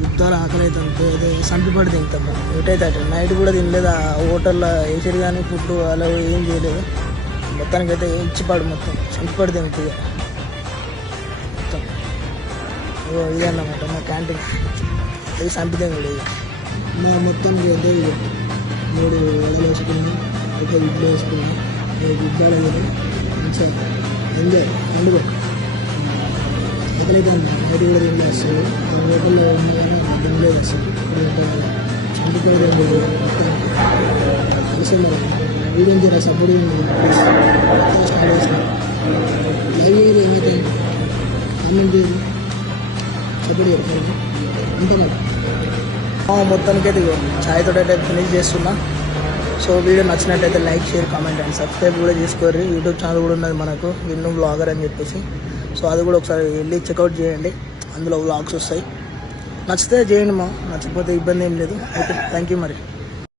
గుత్తాలు ఆకలి అవుతుంది సంపిపడి తింటాం ఎటైతే అటు నైట్ కూడా తినలేదు. ఆ హోటల్లో వేసేది కానీ ఫుడ్ అలా ఏం చేయలేదు. మొత్తానికి అయితే ఇచ్చిపాడు మొత్తం సంపిపడి తింటుంది మొత్తం. ఇదే అన్నమాట మా క్యాంటీన్. ఇది సంపితే కూడా ఇక మా మొత్తం అయితే 3 వడలు వేసుకున్నాం, ఒక గుడ్డ వేసుకున్నాం. గుడ్డలు మంచిగా ఎంజాయ్ పండుగ ఎక్కడైతే నైట్ కూడా తిండి వస్తుంది. హోటల్లో ఉన్నా కానీ తినలే వస్తుంది. చంపిపడి మొత్తానికి కలిసి వీడియో జర సపోర్ట్ మొత్తం స్టార్ట్ చేస్తాం. లైవ్ ఏది ఏమైతే కామెంట్ చేయదు సపోర్ట్ చేస్తాను అంటున్నాను. మొత్తానికి అయితే ఛాయ్ తోటి అయితే ఫినిష్ చేస్తున్నా. సో వీడియో నచ్చినట్టయితే like, share, comment and subscribe కూడా చేసుకోర్రి. యూట్యూబ్ ఛానల్ కూడా ఉన్నది మనకు, విన్ను బ్లాగర్ అని చెప్పేసి. సో అది కూడా ఒకసారి వెళ్ళి చెక్అవుట్ చేయండి, అందులో వ్లాగ్స్ వస్తాయి. నచ్చితే చేయండి, నచ్చకపోతే ఇబ్బంది ఏం లేదు. ఓకే, థ్యాంక్ యూ మరి.